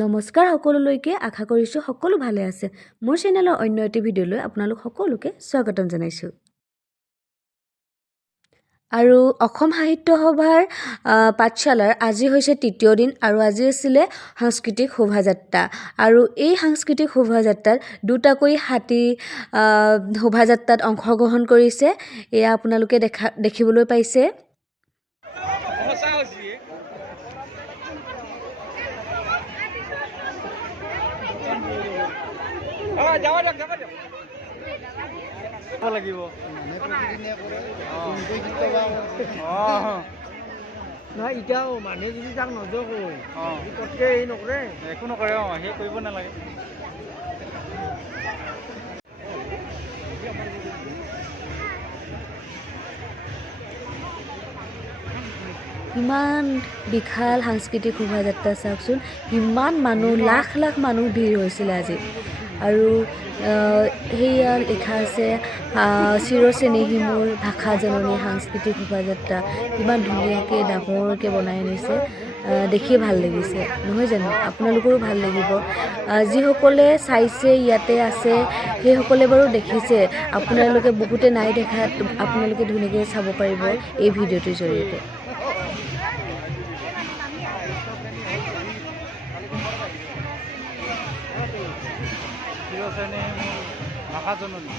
নমস্কাৰ সকলোলৈকে আশা কৰিছোঁ সকলো ভালে আছে। মোৰ চেনেলৰ অন্য এটি ভিডিঅ'লৈ আপোনালোক সকলোকে স্বাগতম জনাইছোঁ। আৰু অসম সাহিত্য সভাৰ পাঠশালাৰ আজি হৈছে তৃতীয় দিন আৰু আজি আছিলে সাংস্কৃতিক শোভাযাত্ৰা। আৰু এই সাংস্কৃতিক শোভাযাত্ৰাত দুটাকৈ হাতী শোভাযাত্ৰাত অংশগ্ৰহণ কৰিছে। এয়া আপোনালোকে দেখিবলৈ পাইছে। লাগিব নহয় এতিয়াও মানুহে যদি তাক নজৰ কয় পটকে এই নকৰে একো নকৰে সেই কৰিব নালাগে। ইমান বিশাল সাংস্কৃতিক শোভাযাত্ৰা চাওকচোন, ইমান মানুহ লাখ লাখ মানুহ ভিৰ হৈছিলে আজি। আৰু সেয়া লিখা আছে চিৰচেনেহী মোৰ ভাষা জননী সাংস্কৃতিক শোভাযাত্ৰা। ইমান ধুনীয়াকৈ ডাঙৰকৈ বনাই আনিছে, দেখি ভাল লাগিছে নহয় জানো? আপোনালোকৰো ভাল লাগিব। যিসকলে চাইছে ইয়াতে আছে সেইসকলে বাৰু দেখিছে, আপোনালোকে বহুতে নাই দেখাত আপোনালোকে ধুনীয়াকৈ চাব পাৰিব এই ভিডিঅ'টোৰ জৰিয়তে। ভাষা জননী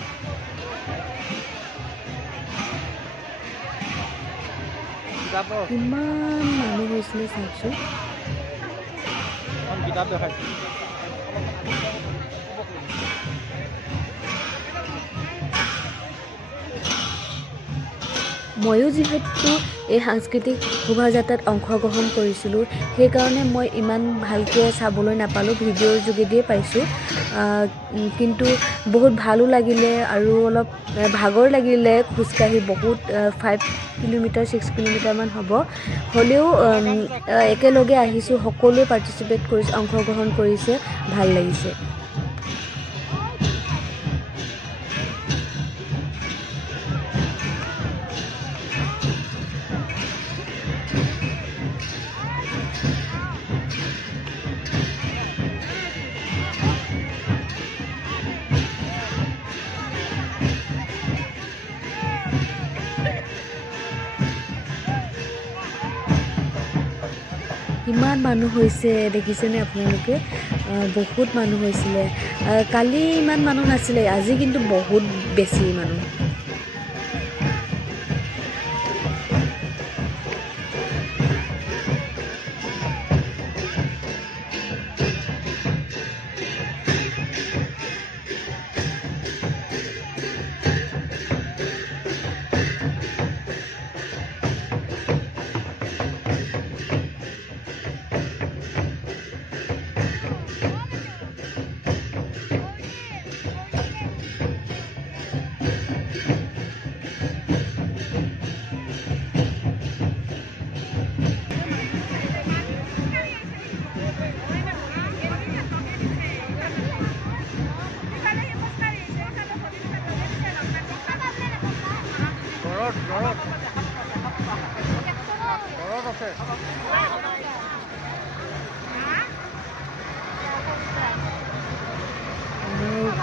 ইমান মানুহ হৈছিলে চাওকচোন। কিতাপ দেখাইছোঁ। ময়ো যিহেতু এই সাংস্কৃতিক শোভাযাত্ৰাত অংশগ্ৰহণ কৰিছিলোঁ, সেইকাৰণে মই ইমান ভালকৈ চাবলৈ নাপালোঁ, ভিডিঅ'ৰ যোগেদিয়ে পাইছোঁ। কিন্তু বহুত ভালো লাগিলে আৰু অলপ ভাগৰ লাগিলে খোজকাঢ়ি, বহুত 5 কিলোমিটাৰ 6 কিলোমিটাৰমান হ'ব। হ'লেও একেলগে আহিছোঁ, সকলোৱে পাৰ্টিচিপেট কৰিছে, অংশগ্ৰহণ কৰিছে, ভাল লাগিছে। ইমান মানুহ হৈছে দেখিছেনে আপোনালোকে? বহুত মানুহ হৈছিলে। কালি ইমান মানুহ নাছিলে, আজি কিন্তু বহুত বেছি মানুহ।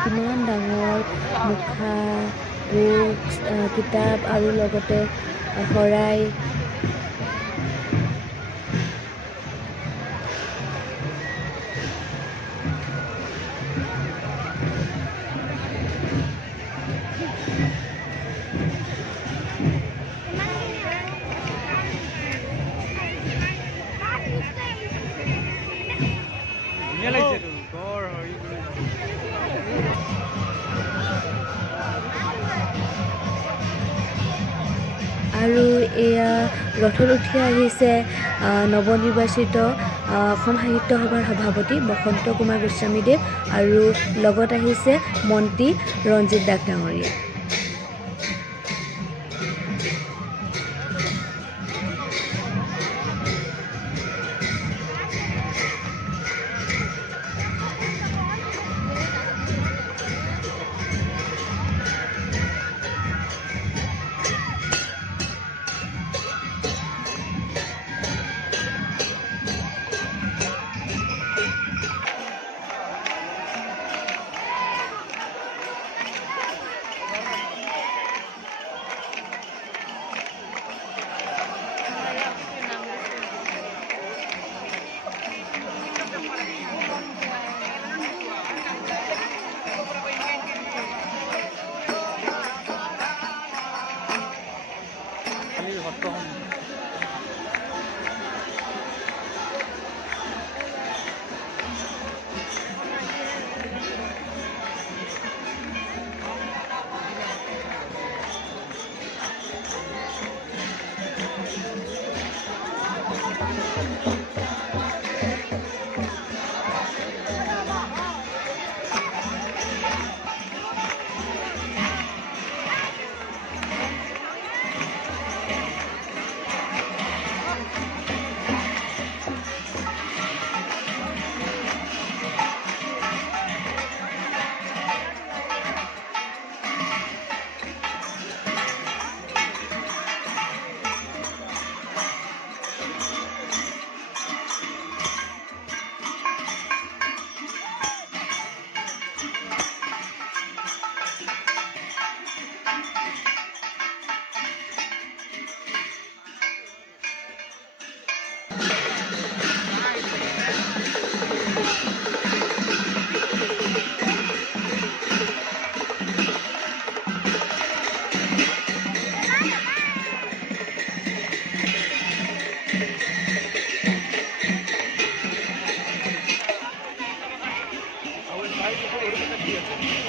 কিমান ডাঙৰ মুখা, বুক, কিতাপ আৰু লগতে শৰাই। আৰু এয়া ৰথত উঠি আহিছে নৱনিৰ্বাচিত অসম সাহিত্য সভাৰ সভাপতি বসন্ত কুমাৰ গোস্বামীদেৱ আৰু লগত আহিছে মন্ত্ৰী ৰঞ্জিত দাস ডাঙৰীয়া।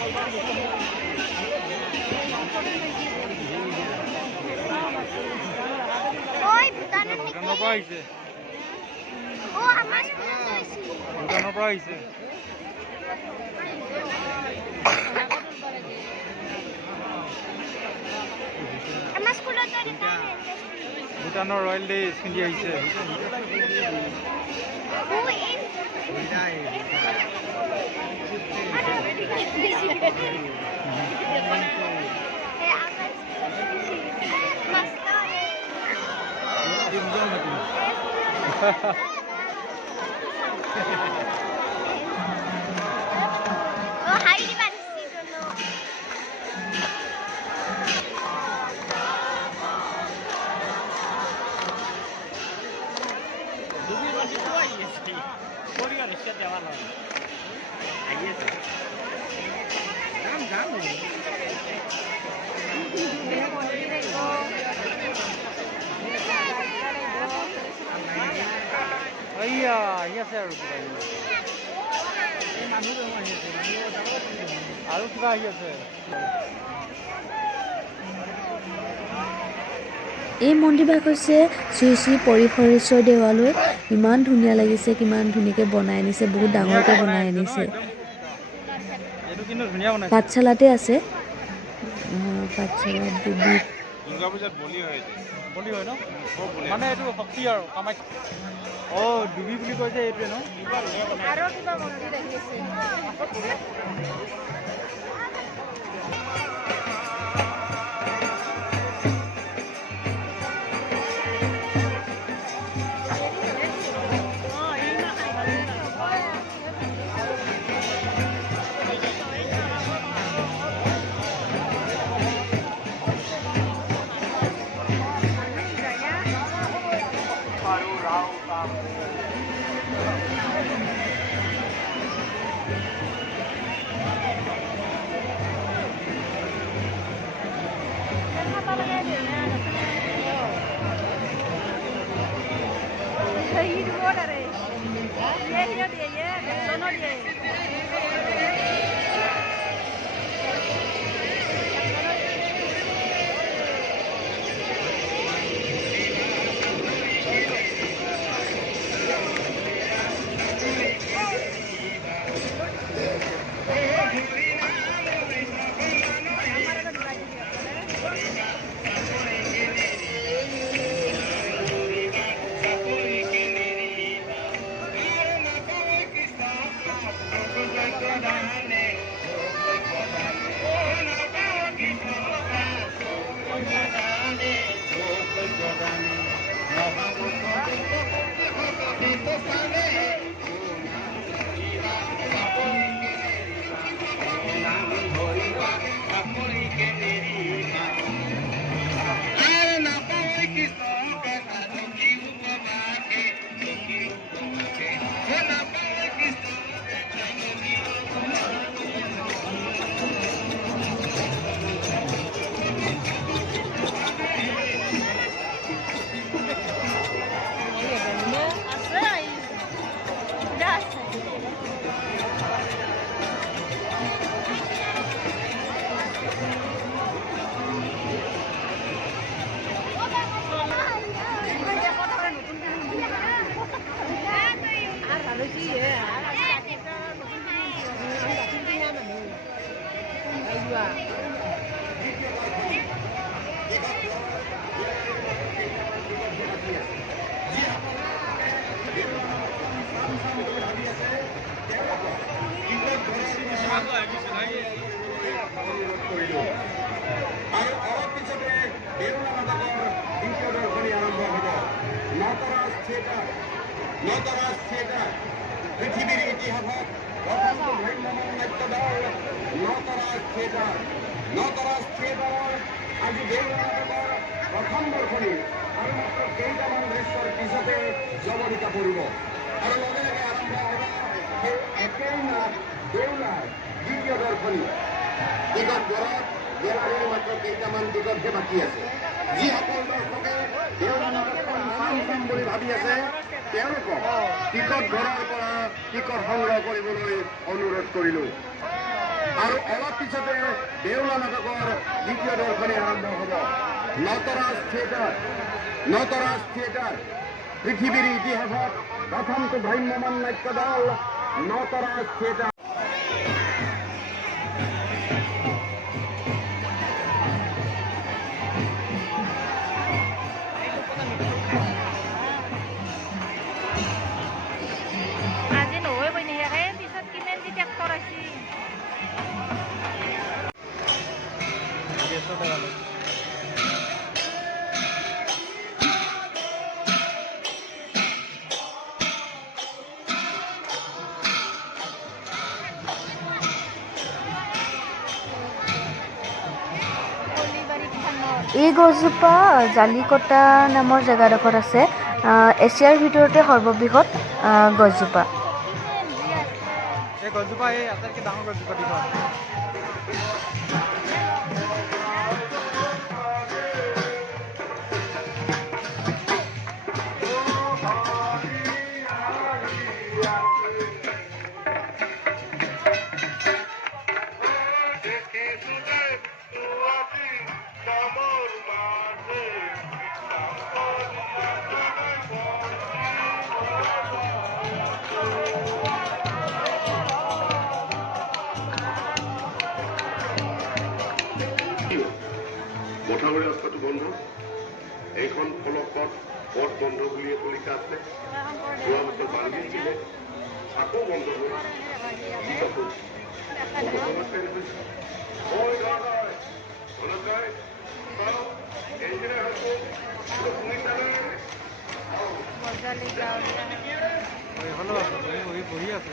Oi, ভূটানৰ ভূটানৰ পৰা আহিছে। আমাৰ স্কুলত আহিছিল। ভূটানৰ পৰা আহিছে। আমাৰ স্কুলত ভূটানৰ ৰয়েল ড্ৰেছ পিন্ধি আহিছে। Iya, iya saya harus kita ini. Harus kita iya saya. এই মন্দিৰভাগ হৈছে শ্ৰী শ্ৰী পৰিহৰেশ্বৰ দেৱালয়। ইমান ধুনীয়া লাগিছে, কিমান ধুনীয়াকৈ বনাই আনিছে, বহুত ডাঙৰকৈ বনাই আনিছে। পাঠশালাতে আছে, পাঠশালাত দুৰ্গা পূজাত বলি হয়, বলি হয় ন? মানে এইটো শক্তি আৰু কামাখ্যা। ডুবি বুলি কৈছে এইটোৱে ন? আৰু কিবা মন্দিৰ আহিছে। নটৰাজ থিয়েটাৰ পৃথিৱীৰ ইতিহাসত প্ৰথমটো ভ্ৰাম্যমাণ নাট্য দল নটৰাজ থিয়েটাৰ। নটৰাজ থিয়েটাৰৰ আজি দেওলানাটকৰ প্ৰথম দৰ্শনী আৰু মাত্ৰ কেইটামান দৃশ্যৰ পিছতে জমনিকা পৰিব আৰু লগে লগে আৰম্ভ হ'ব সেই একেই নাট দেওলাৰ দ্বিতীয় দৰ্শনী। টিকট ঘৰত গেলাৰীৰ মাত্ৰ কেইটামান টিকটহে বাকী আছে। যিসকল দৰ্শকে দেওলাৰ নাটকখন চাম বুলি ভাবি আছে তেওঁলোকক টিকট ঘৰৰ পৰা টিকট সংগ্ৰহ কৰিবলৈ অনুৰোধ কৰিলোঁ। আৰু অলপ পিছতে দেউলা নাটকৰ দ্বিতীয় দৰ্শনী আৰম্ভ হ'ব। নটৰাজ থিয়েটাৰ পৃথিৱীৰ ইতিহাসত প্ৰথমটো ভ্ৰাম্যমান নাট্য দল নটৰাজ থিয়েটাৰ। আজি নহয় বনি হে পিছত কিমান দি ট্ৰেক্টৰ আছে এই গছজোপা জালিকটা নামৰ জেগাডোখৰত আছে। এছিয়াৰ ভিতৰতে সৰ্ববৃহৎ গছজোপা। এই গছজোপা এই আটাইতকৈ ডাঙৰ গছজোপা দীঘল। মঠাবাৰী ৰাস্তাটো বন্ধ। এইখন ফলকত পথ বন্ধ বুলি একো লিখা আছে। যোৱা বছৰ বান্ধি দিছিলে, আকৌ বন্ধ কৰি এইফালেও আছে, বহি আছে।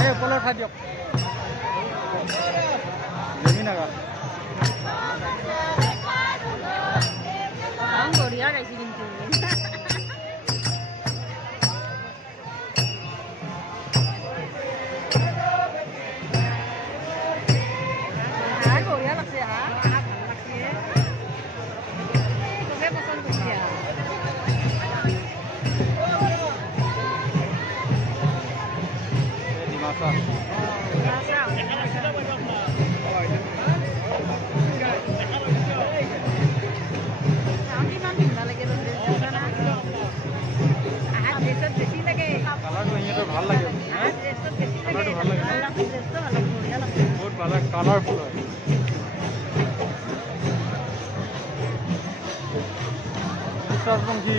এই ওপৰলৈ উঠাই দিয়ক। জমি নাগা বঢ়িয়া গাইছে কিন্তু বঢ়িয়া লাগছে খুবেই পচন্দ কৰিছে ডিমাচা। কালাৰটো সিহঁতৰ ভাল লাগে। কালাৰটো ভাল লাগে, বহুত ভাল লাগে, কালাৰফুল হয়। বিশ্বাসবংশী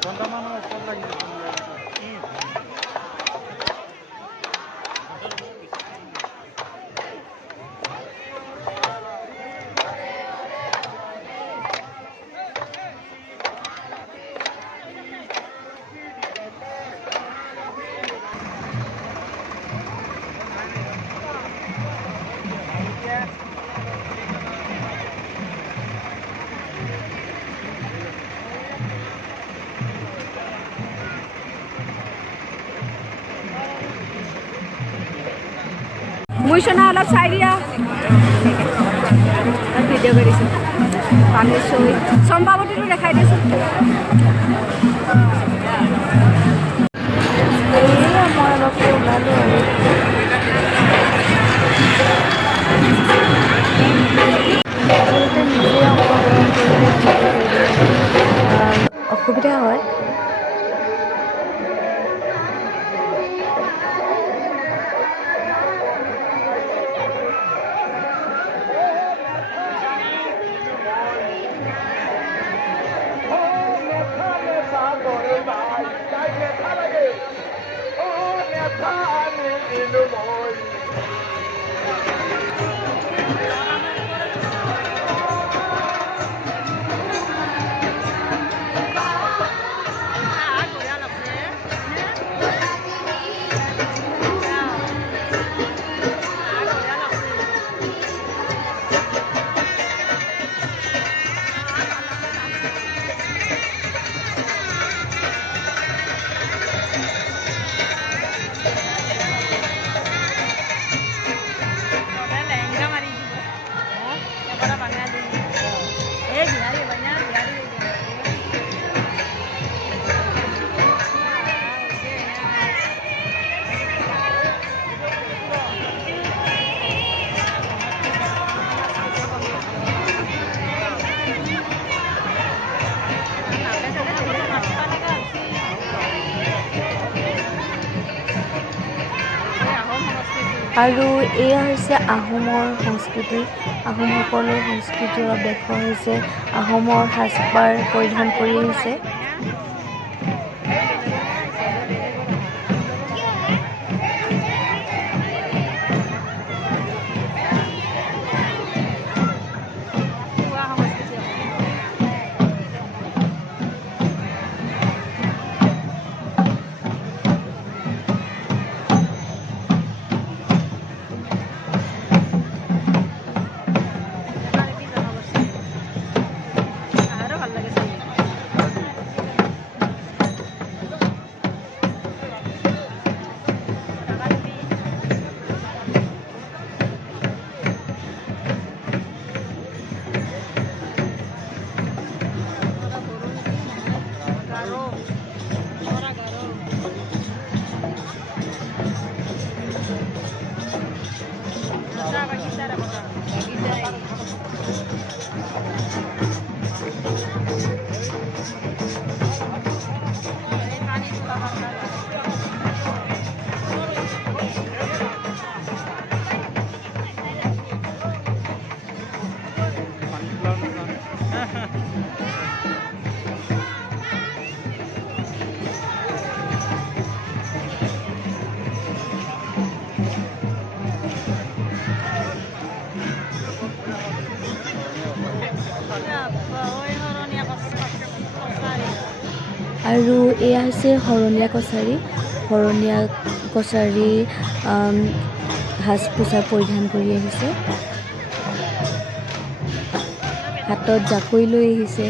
ঘণ্টামানৰ ওপৰত লাগিছে মুইছনা অলপ চাই দিয়া ভিডিঅ' কৰিছোঁ পানী চৈ চম্পাৱতীটো দেখাই দিছোঁ মই অলপ ওলালোঁ আৰু অসুবিধা হয় আৰু এয়া হৈছে আহোমৰ সংস্কৃতি আহোমসকলৰ সংস্কৃতিৰ অলপ দেখুওৱা হৈছে আহোমৰ সাজপাৰ পৰিধান কৰি আহিছে আৰু এয়া হৈছে শৰণীয়া কছাৰী সাজ পোছাক পৰিধান কৰি আহিছে হাতত জাকৈ লৈ আহিছে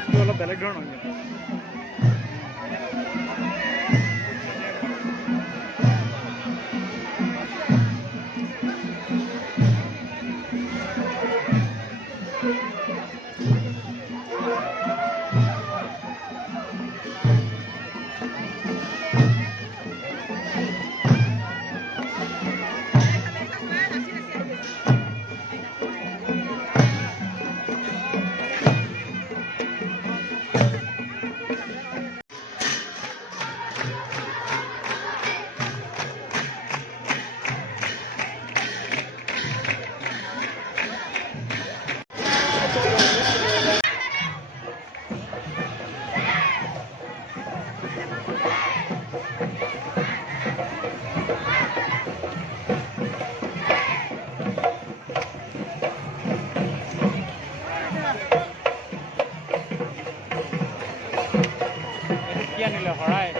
বস্তু অলপ বেলেগ ধৰণৰ কিন্তু। কি আনিলে শৰাই?